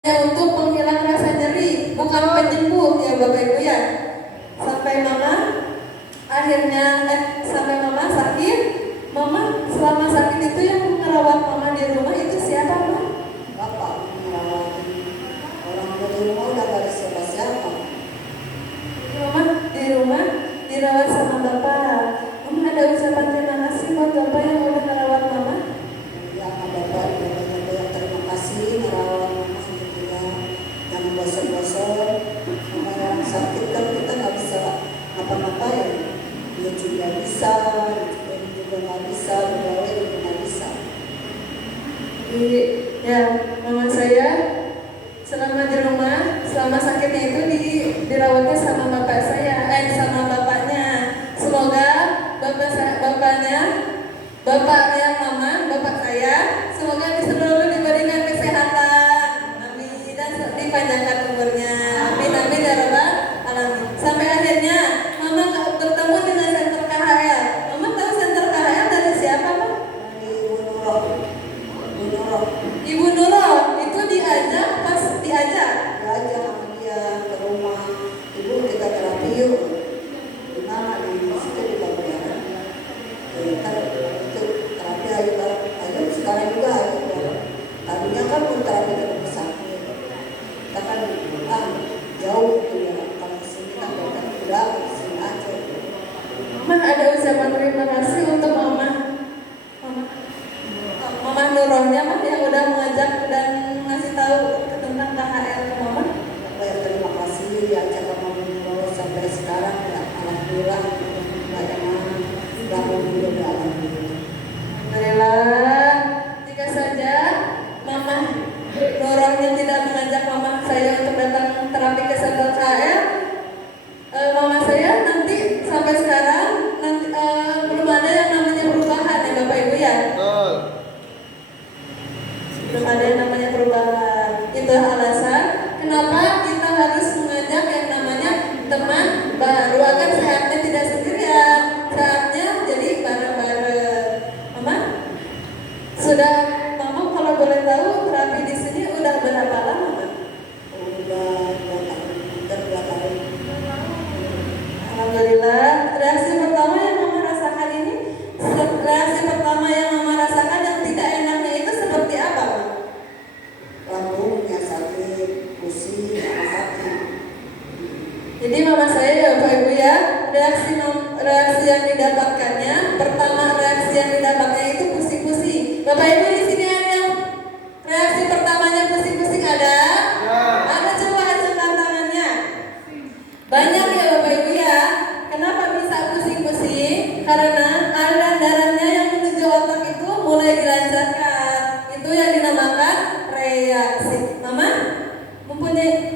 untuk penghilang rasa nyeri, bukan penyembuh ya Bapak Ibu ya. Sampai mama mama sakit. Mama selama sakit itu yang merawat mama di rumah itu siapa, Mama? Bapak merawat. Orang di rumah udah gak ada siapa-siapa. Mama di rumah dirawat sama Bapak. Mama ada ucapan terima kasih buat Bapak yang udah merawat mama? Ya, Bapak banyak terima kasih merawat mama gitu ya. Jangan bosan-bosan. Mama yang sakit kan kita gak bisa ngapa-ngapain. Dia juga bisa, dia juga gak bisa, begawe juga gak bisa. Ya, mama saya selama di rumah, selama sakitnya itu dirawatnya sama bapak saya, sama bapaknya. Semoga bapaknya mama, bapak saya, semoga selalu diberikan kesehatan, amin, dan dipanjangkan umurnya, amin amin ya rabbal alamin. Sampai akhirnya mama bertemu dengan Center KHL. Mama tahu Center KHL dari siapa, Pak? Dari Ibu Nurul. Itu diajak sama dia ke rumah. Ibu kita terapi yuk. Di mana? Di situ di Babayaran. Kita itu terapi ayo sekarang juga ayo. Tadinya kan pun terapi ke rumah sakit. Kita kan jauh gitu ya. Kalau kesini kan udah kesini aja. Mama ada ucapan terima kasih untuk Mama Nurulnya Mama yang udah mengajak dan ngasih tahu tentang KHL ke Mama. Ya, terima kasih diajak sama Nurul sampai sekarang ya, alhamdulillah Alhamdulillah. Jika saja Mama Nurulnya tidak mengajak Mama saya untuk datang terapi ke Center KHL, Mama saya nanti sampai sekarang belum ada yang namanya perubahan ya Bapak Ibu ya. Belum ada yang namanya perubahan. Itu alasan kenapa kita harus mengajak yang namanya teman baru agar sehatnya tidak sendirian, sehatnya jadi bareng-bareng. Mama kalau boleh tahu terapi di sini udah berapa lama, Mama? Udah 2 tahun. Alhamdulillah. Reaksi pertama yang Mama rasakan yang tidak enaknya itu seperti apa, Mama? Lambungnya sakit, pusing, sakit. Jadi mama saya ya Bapak Ibu ya, reaksi yang didapatkannya, reaksi yang didapatnya itu pusing-pusing. Bapak Ibu di sini ada yang reaksi pertamanya pusing-pusing ada? Ya. Ada, coba acungkan tangannya. Banyak ya Bapak Ibu ya. Kenapa bisa pusing-pusing? Karena aliran darahnya yang menuju otak itu mulai dilancarkan. Itu yang dinamakan reaksi. Mama mempunyai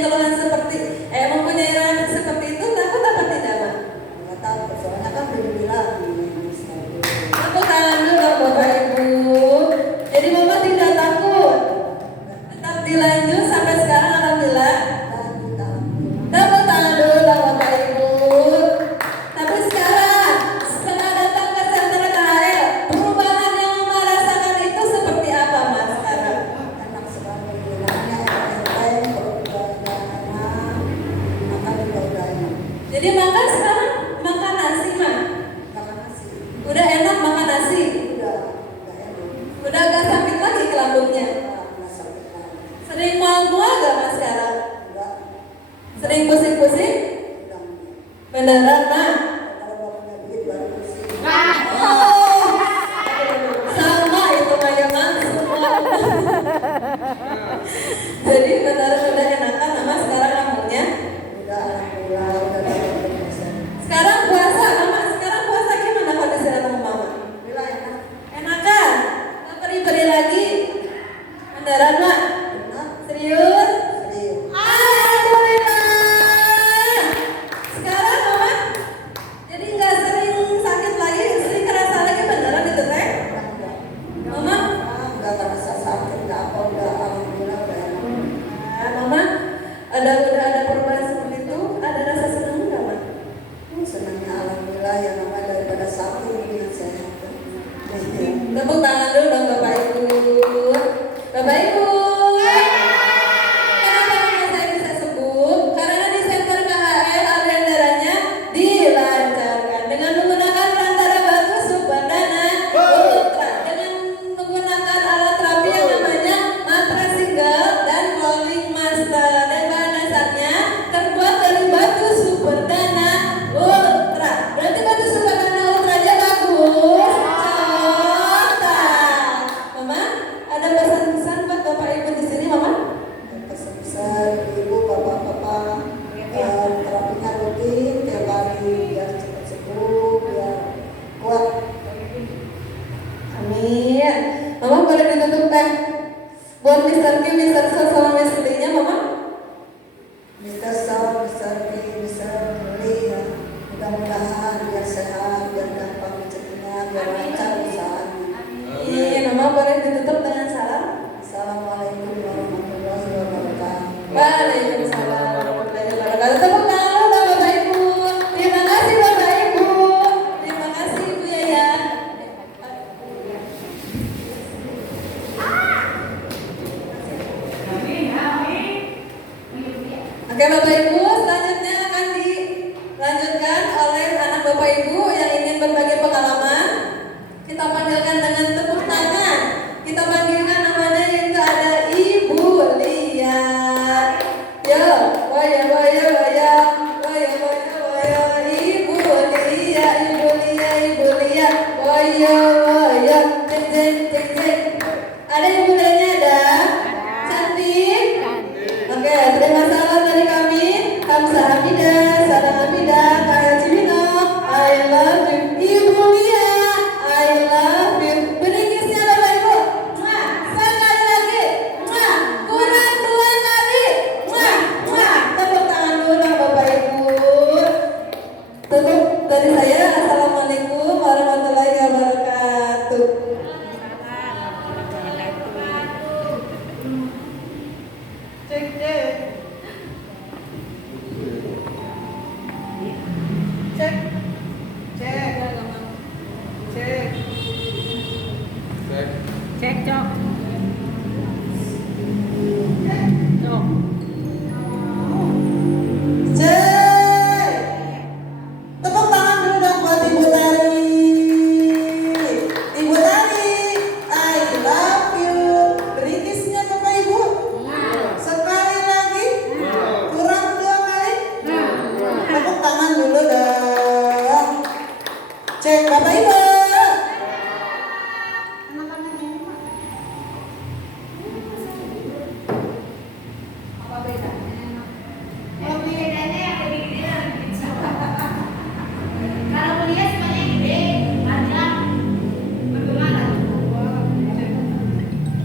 keluhan mempunyai reaksi seperti itu, takut apa tidak, Ma? Nggak tahu, soalnya kan belum bilang. Tepuk tangan dulu Bapak Ibu. Jadi Mama tidak takut, tetap dilanjut sampai sekarang alhamdulillah. Tepuk tangan dulu Bapak Ibu. Tapi sekarang setelah datang ke Center KHL, perubahan yang Mama rasakan itu seperti apa, Mas? Sekarang Enak sekali, bilangnya enteng, perut juga enak, makan juga udah enak. jadi makan sekarang makan nasi, Ma? Makan nasi, Udah enak makan nasi? udah enak. Udah agak sakit lagi ke lambungnya? Nggak sakit lagi. Sering mual-mual gak Mas sekarang? Enggak, Sering pusing-pusing? udah. Beneran, Ma? Kalau nggak punya duit baru pusing. Oh, sama itu Mah ya, Ma. Jadi beneran udah enakan Mama sekarang lambungnya? Udah, alhamdulillah, udah dapat persen. Sekarang puasa, Mama. Sekarang puasa gimana kondisi lambung Mama? Alhamdulillah enak. Enakan? Gak perih-perih lagi? Beneran, Ma? Enak, Serius? serius. Alhamdulillah. Sekarang Mama jadi nggak sering sakit lagi, sering kerasa lagi beneran itu teh? Enggak. Mama, Enggak terasa sakit, enggak apa, udah alhamdulillah udah enak. Mama udah ada perubahan seperti itu, ada rasa senang nggak, Ma? Senangnya alhamdulillah yang namanya daripada sakit ini yang sehat. Tepuk tangan dulu dong Bapak Ibu. Bapak Ibu, Bapak Ibu di sini, Mama? Besar ibu bapak-bapak terapinya rutin tiap hari biar cepat sembuh, biar kuat. Amin. Mama boleh ditutup buat Mr. Kim, Mr. Sal sama istrinya, Mama? Mr. Sal, Mr. Kim, Mr. Lee, ya. Mudah-mudahan biar sehat, biar gampang rezekinya, biar lancar usahanya. Iya, Mama boleh ditutup dengan salam. Assalamualaikum warahmatullahi wabarakatuh. Waalaikumsalam warahmatullahi wabarakatuh. Tepuk tangan untuk Bapak Ibu. Terima kasih Bapak Ibu. Terima kasih Ibu Yaya. Oke Bapak Ibu, selanjutnya akan dilanjutkan oleh anak Bapak Ibu yang ingin berbagi pengalaman. Kita panggilkan dengan tepuk tangan. Kita panggilkan namanya yaitu ada Ibu Lia. Yo, waya waya waya, waya waya waya, Ibu Lia, Ibu Lia, Ibu Lia, waya waya, cek cek cek cek. Ada Ibu Lianya ada? Cantik. Oke, terima salam dari kami. Kamsa Hamida, Sadang Hamida, Kaya Cimino. I love you, Ibu Lia. I love you. Beri kisnya Bapak Ibu. Mwah. Sekali lagi. Mwah. Kurang dua kali. Mwah. Mwah. Tepuk tangan dulu Bapak Ibu. Tutup dari saya. Assalamualaikum warahmatullahi wabarakatuh. Cek cek cek cek cek cek cok cok Cek. Tepuk tangan dulu dong buat Ibu Tari. Ibu Tari, I love you. Beri kisnya Bapak Ibu. Sekali lagi. Kurang dua kali. Tepuk tangan dulu dong. Cek Bapak Ibu.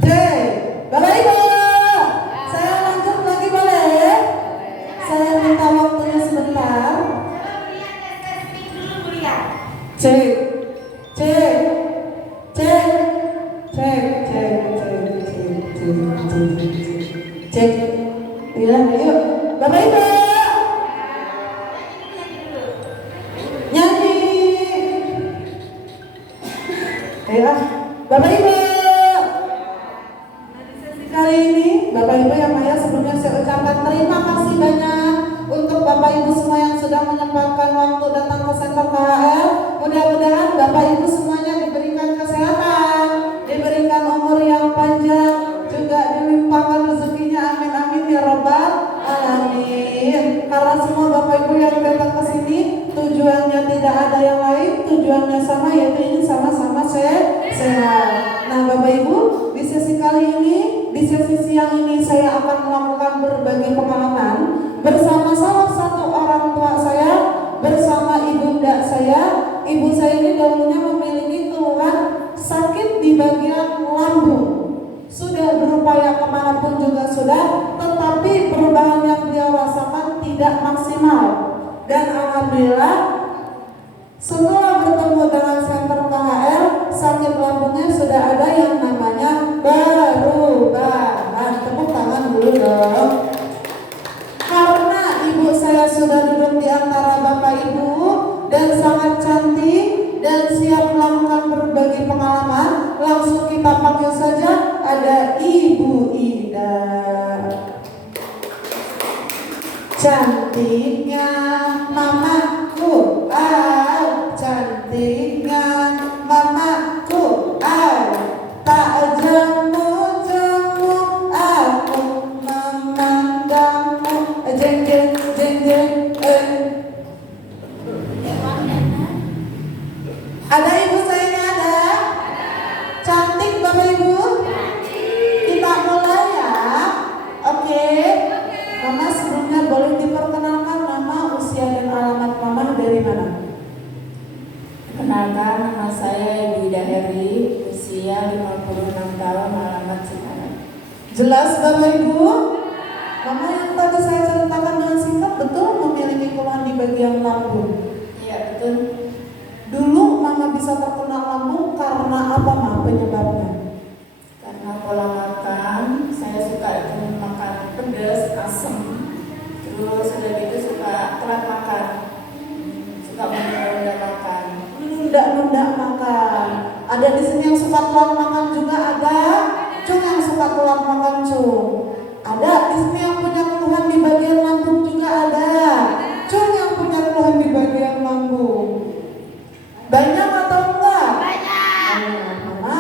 Cek Bapak Ibu. Saya lanjut lagi boleh? Saya minta waktunya sebentar. Cek, cek, cek, cek, cek, cek. Bilang ayo, Bapak Ibu. Nyanyi. Ayo, Bapak Ibu. Kali ini Bapak Ibu yang Maya sebelumnya saya ucapkan terima kasih banyak untuk Bapak Ibu semua yang sudah menyempatkan waktu datang ke Center KHL. Mudah-mudahan Bapak Ibu semuanya diberikan kesehatan, diberikan umur yang panjang, juga dilimpahkan rezekinya. Amin amin ya robbal alamin. Karena semua Bapak Ibu yang datang ke sini tujuannya tidak ada yang lain, tujuannya sama, yaitu ingin sama-sama sehat. Nah Bapak Ibu, di sesi kali ini, di sesi siang ini saya akan melakukan berbagi pengalaman bersama salah satu orang tua saya, bersama ibunda saya. Ibu saya ini dahulunya memiliki keluhan sakit di bagian lambung. Sudah berupaya kemanapun juga sudah, tetapi perubahan yang beliau rasakan tidak maksimal. Dan alhamdulillah setelah bertemu dengan Center KHL, sakit lambungnya sudah ada yang namanya perubahan. Tepuk tangan dulu dong. Karena ibu saya sudah duduk di antara Bapak Ibu dan sangat cantik dan siap melakukan berbagi pengalaman, langsung kita panggil saja, ada Ibu Ida. Cantiknya mamaku, cantiknya mamaku, tak jamu-jamu aku memandangmu, jeng jeng jeng jeng. Ada ibu saya ada? Cantik Bapak Ibu? Kita mulai. Jelas Bapak Ibu? Mama yang tadi saya ceritakan dengan singkat betul memiliki keluhan di bagian lambung. Iya betul. Dulu Mama bisa terkena lambung karena apa Ma penyebabnya? Karena pola makan, saya suka itu makan pedas, asam, terus udah gitu suka telat makan, suka menunda makan. Menunda makan. Ada di sini yang suka telat makan juga ada. Cung yang suka telat makan cung. Ada di sini yang punya keluhan di bagian lambung juga ada. Cung yang punya keluhan di bagian lambung. Banyak atau enggak? Banyak. Mama,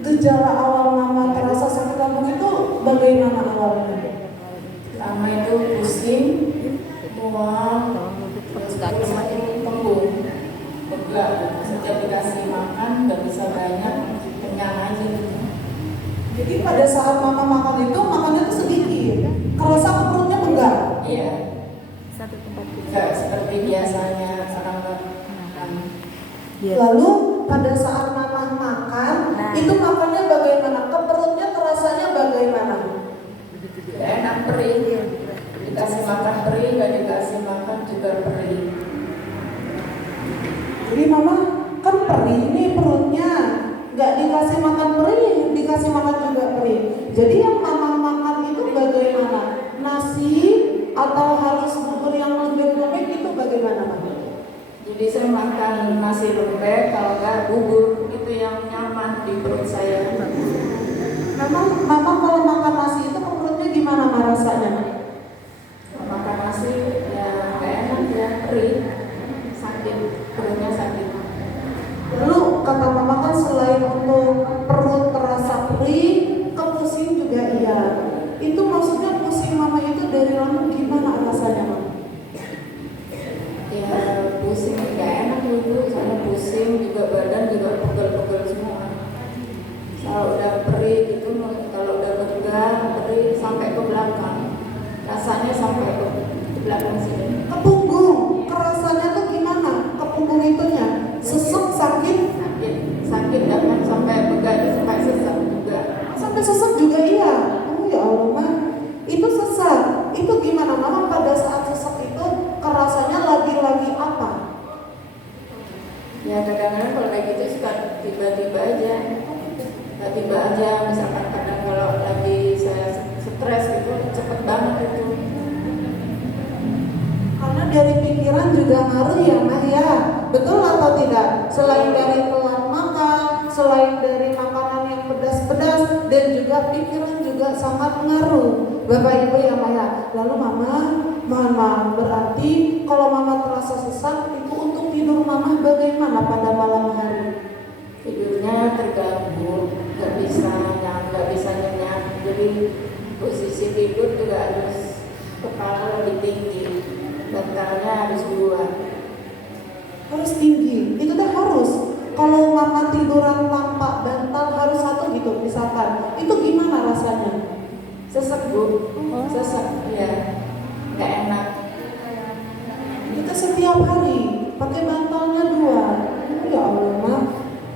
gejala awal Mama terasa sakit lambung itu bagaimana awalnya? Pertama itu pusing, mual, terus makin kembung, pegel. Setiap dikasih makan nggak bisa banyak, kenyang aja gitu. Jadi pada saat Mama makan itu makannya tuh sedikit. Kerasa ke perutnya enggak? Iya. Nggak seperti biasanya orang makan. Lalu pada saat Mama makan, itu makannya bagaimana? Ke perutnya terasanya bagaimana? Nggak enak, perih. Dikasih makan perih, nggak dikasih makan juga perih. Jadi Mama kan perih nih perutnya, nggak dikasih makan perih, dikasih makan juga perih. Jadi yang Mama makan itu bagaimana? Nasi atau harus bubur yang lembek-lembek itu bagaimana Mama? Jadi saya makan nasi lembek, kalau nggak bubur, itu yang nyaman di perut saya. Mama kalau makan nasi itu ke perutnya gimana Ma rasanya? Makan nasi ya nggak enak ya, perih, sakit, perutnya sakit. Lalu kata Mama kan selain untuk perut terasa perih, ke pusing juga iya. Itu maksudnya pusing Mama itu dari lambung gimana rasanya Mama? Ya pusing, nggak enak dulu, soalnya pusing juga badan juga pegel-pegel semua. Kalau udah perih gitu, kalau udah tegang, perih sampai ke belakang, rasanya sampai ke belakang sini. Ke punggung, kerasanya tuh gimana? Ke punggung itunya, sesek sakit, Sakit kan sampai pegal, sampai sesak juga. sampai sesek juga iya. Oh ya Allah Ma, itu sesek. Itu gimana Mama pada saat sesek itu kerasanya lagi-lagi apa? Ya kadang-kadang kalau kayak gitu suka tiba-tiba aja. Tiba-tiba aja, misalkan kadang kalau lagi saya stres gitu cepet banget itu. Karena dari pikiran juga ngaruh ya Ma ya. Betul atau tidak? Selain dari telat makan, selain dari makanan yang pedas-pedas, dan juga pikiran juga sangat mengaruh. Bapak Ibu ya Ma ya. Lalu Mama, mohon maaf, berarti kalau Mama terasa sesak itu untuk tidur Mama bagaimana pada malam hari? Tidurnya terganggu, nggak bisa nyenyak. Jadi posisi tidur juga harus kepala lebih tinggi, bantalnya harus 2. Harus tinggi, itu teh harus. Kalau Mama tiduran tanpa bantal harus 1 gitu misalkan, itu gimana rasanya? Sesek Bu, sesek ya, nggak enak. Kita setiap hari pakai bantalnya 2. Ya Allah Ma,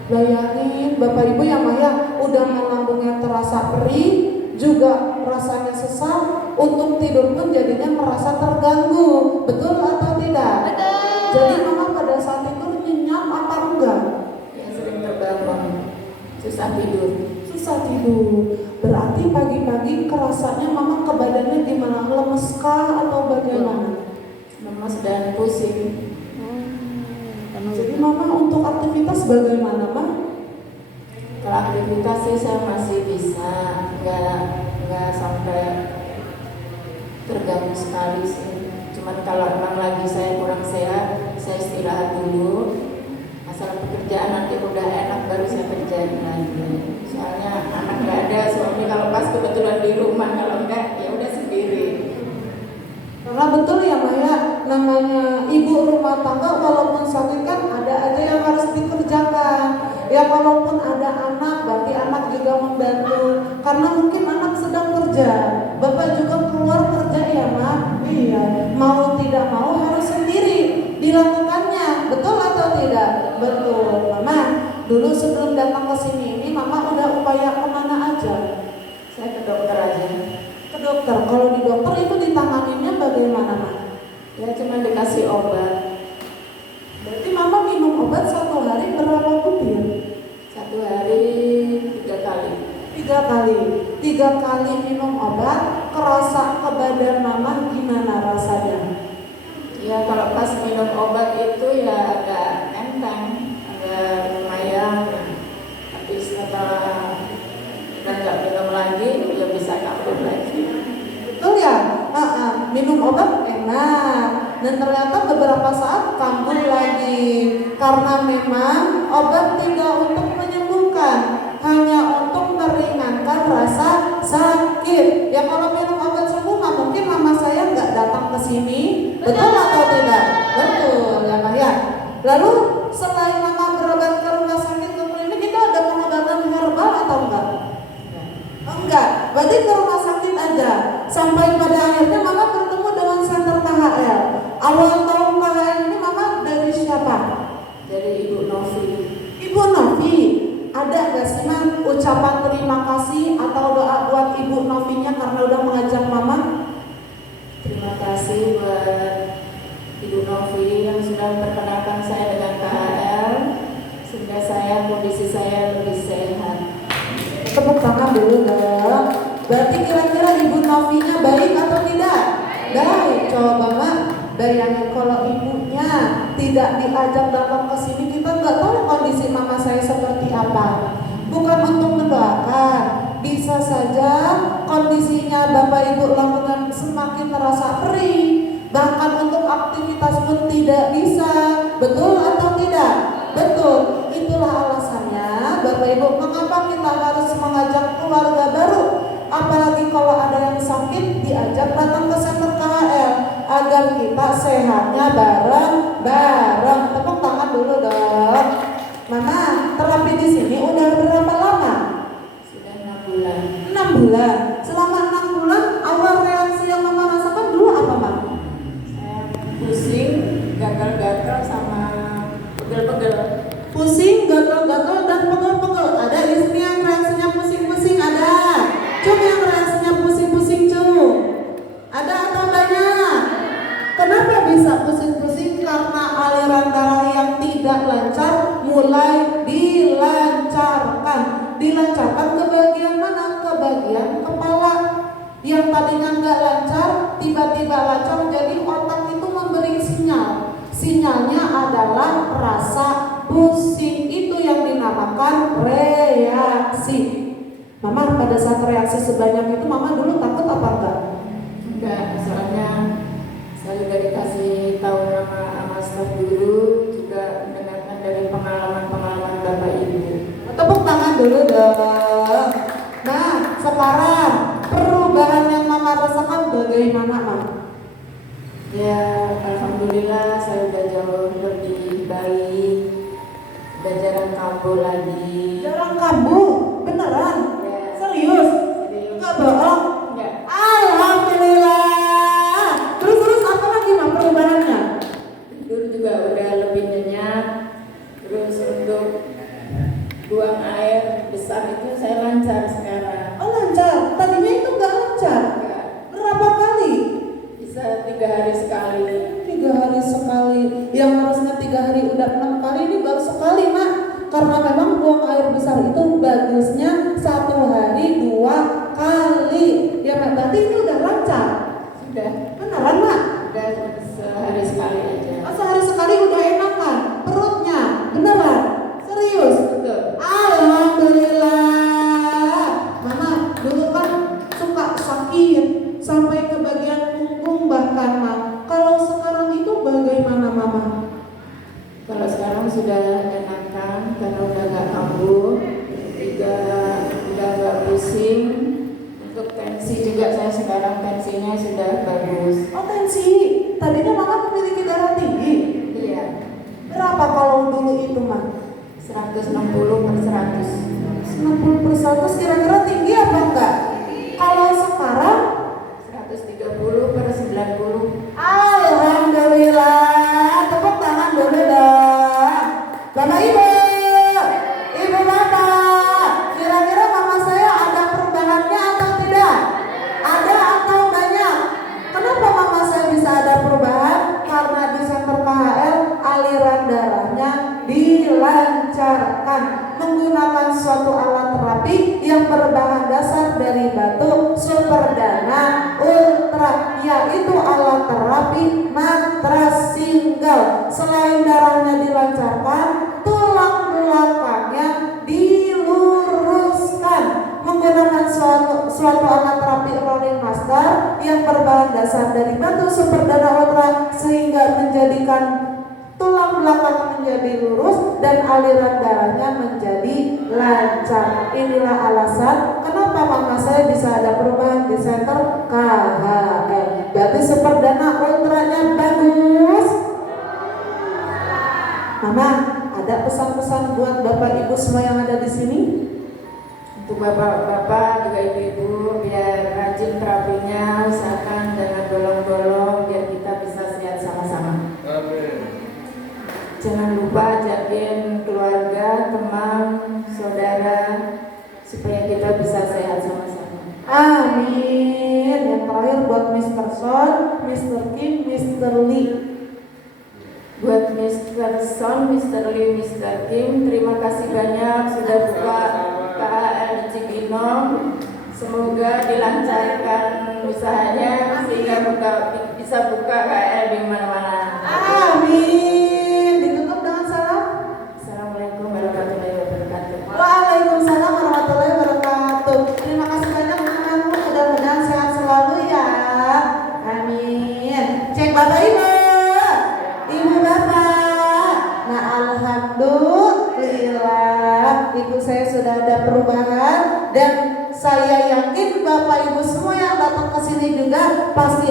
bayangin Bapak Ibu ya Ma ya, udah lambungnya terasa perih, juga rasanya sesak, untuk tidur pun jadinya merasa terganggu. Betul atau tidak? Betul. Jadi Mama pada saat itu nyenyak apa enggak? Ya sering terbangun, susah tidur. Susah tidur. Berarti pagi-pagi kerasanya Mama ke badannya gimana? Lemes kah atau bagaimana? Lemes dan pusing. Jadi Mama untuk aktivitas bagaimana Ma? Kalau aktivitas sih saya masih bisa, nggak sampai terganggu sekali sih. Cuman kalau memang lagi saya kurang sehat, saya istirahat dulu. Asal pekerjaan nanti udah enak baru saya kerjain lagi. Soalnya anak nggak ada, suami kalau pas kebetulan di rumah, kalau enggak ya udah sendiri. Karena betul ya Maya, namanya ibu rumah tangga walaupun sakit kan ada aja yang harus dikerjakan. Ya kalaupun ada anak, berarti anak juga membantu. Karena mungkin anak sedang kerja, Bapak juga keluar kerja ya Ma. Iya, mau tidak mau harus sendiri dilakukannya. Betul atau tidak? Betul. Mama, dulu sebelum datang ke sini ini Mama udah upaya kemana aja? Saya ke dokter aja. Ke dokter. Kalau di dokter itu ditanganinnya bagaimana, Mak? Ya cuma dikasih obat. Berarti Mama minum obat satu hari berapa butir? 1 hari 3 kali. 3 kali. 3 kali minum obat, kerasa ke badan Mama gimana rasanya? Ya kalau pas minum obat itu ya agak enteng, agak lumayan. Tapi setelah udah nggak minum lagi, ya bisa kambuh lagi. Betul ya? Minum obat enak. Dan ternyata beberapa saat kambuh lagi. Karena memang obat tidak untuk menyembuhkan, hanya untuk meringankan rasa sakit. Ya kalau minum obat sembuh, mungkin mama saya nggak datang ke sini. Betul atau tidak? Betul ya Kak ya. Lalu selain mama berobat ke rumah sakit ke klinik, itu ada pengobatan herbal atau enggak? Enggak, berarti ke rumah sakit aja. Sampai pada akhirnya mama bertemu dengan center KHL. Awal tahun KHL ini mama dari siapa? Dari Ibu Novi. Ibu Novi. Ada gak sih Mak ucapan terima kasih atau doa buat Ibu Novinya karena udah mengajak mama? Terima kasih buat Ibu Novi yang sudah memperkenalkan saya dengan KHL sehingga kondisi saya lebih sehat. Tepuk tangan dulu dong. Berarti kira-kira Ibu Novinya baik atau tidak? Baik. Coba Mak bayangin kalau ibunya tidak diajak datang ke sini, kita nggak tahu kondisi mama saya seperti apa. Bukan untuk mendoakan, bisa saja kondisinya Bapak Ibu lakukan semakin terasa perih, bahkan untuk aktivitas pun tidak bisa. Betul atau tidak? Betul. Itulah alasannya Bapak Ibu mengapa kita harus mengajak keluarga baru, apalagi kalau ada yang sakit diajak datang ke center KHL agar kita sehatnya bareng-bareng. Tepuk tangan dulu dong. Mama terapi di sini udah berapa lama? Sudah 6 bulan. 6 bulan. Selama 6 bulan awal reaksi yang mama rasakan dulu apa Mak? Saya pusing, gatal-gatal sama pegel-pegel. Pusing, gatal-gatal dan pegel-pegel. Ada di sini yang reaksinya pusing-pusing? Ada. Cung yang reaksinya pusing-pusing cung. Ada atau banyak? Kenapa bisa pusing-pusing? Karena aliran darah yang tidak lancar mulai dilancarkan. Dilancarkan ke bagian mana? Ke bagian kepala. Yang tadinya nggak lancar, tiba-tiba lancar. Jadi otak itu memberi sinyal. Sinyalnya adalah rasa pusing. Itu yang dinamakan reaksi. Mama pada saat reaksi sebanyak itu, Mama dulu takut apa enggak? Enggak, soalnya saya juga dikasih tahu sama staf guru, juga mendengarkan dari pengalaman-pengalaman Bapak Ibu. Tepuk tangan dulu dong. Nah, sekarang perubahan yang Mama rasakan bagaimana, Mama? Ya, alhamdulillah saya udah jauh lebih baik, udah jarang kambuh lagi. Jarang kambuh, beneran? Ya. Serius? Enggak bohong? Enggak. Alhamdulillah. Terus apa lagi Mama perubahannya? Tidur juga udah lebih nyenyak. Terus untuk buang air besar itu saya lancar sekarang. Oh lancar, tadinya itu enggak lancar. Enggak. Berapa kali? Bisa 3 hari sekali. 3 hari sekali. Yang harusnya 3 hari udah 6 kali, ini baru sekali Mak. Karena memang buang air besar itu bagusnya 1 hari 2 kali. Ya Mak, berarti ini udah lancar. Sudah. Beneran Mak? Udah sehari sekali aja. Oh, sehari sekali udah enakan perutnya. Beneran? Serius? Betul. Alhamdulillah. Mama dulu kan suka sakit sampai ke bagian punggung bahkan Mak. Kalau sekarang itu bagaimana Mama? Kalau sekarang sudah enakan karena udah gak kambuh, juga udah gak pusing. Untuk tensi juga saya sekarang tensinya sudah bagus. Oh tensi, tadinya Mama memiliki darah tinggi. Iya, Berapa kalau dulu itu Mak? 160/100. 90/100 kira-kira tinggi apa enggak? Kalau sekarang 130/90. Alhamdulillah, tepuk tangan dulu dong. Bapak Ibu, Ibu Bapak, kira-kira Mama saya ada perubahannya atau suatu alat terapi yang berbahan dasar dari batu Superdana Ultra, yaitu alat terapi matras single. Selain darahnya dilancarkan, tulang belakangnya diluruskan menggunakan suatu alat terapi rolling master yang berbahan dasar dari batu Superdana Ultra, sehingga menjadikan tulang belakang menjadi lurus dan aliran darahnya menjadi lancar. Inilah alasan kenapa mama saya bisa ada perubahan di center KHL. Berarti Superdana Ultranya bagus. Mama, ada pesan-pesan buat bapak ibu semua yang ada di sini? Untuk bapak-bapak juga ibu-ibu, biar rajin terapinya, usahakan jangan bolong-bolong biar kita bisa sehat sama-sama. Amin. Jangan lupa ajakin keluarga, teman, saudara supaya kita bisa sehat sama-sama. Amin. Yang terakhir buat Mr. Son, Mr. Kim, Mr. Lee. Buat Mr. Son, Mr. Lee, Mr. Kim, terima kasih banyak sudah buka KHL di Cibinong. Semoga dilancarkan usahanya sehingga bisa buka KHL di mana-mana. Amin. Ditutup dengan salam. Assalamualaikum warahmatullahi wabarakatuh. Waalaikumsalam warahmatullahi wabarakatuh. Terima kasih banyak teman-teman. Mudah-mudahan sehat selalu ya. Amin. Cek bapak ibu bapak. Nah, alhamdulillah ibu saya sudah ada perubahan, dan saya yakin bapak ibu semua yang datang ke sini juga pasti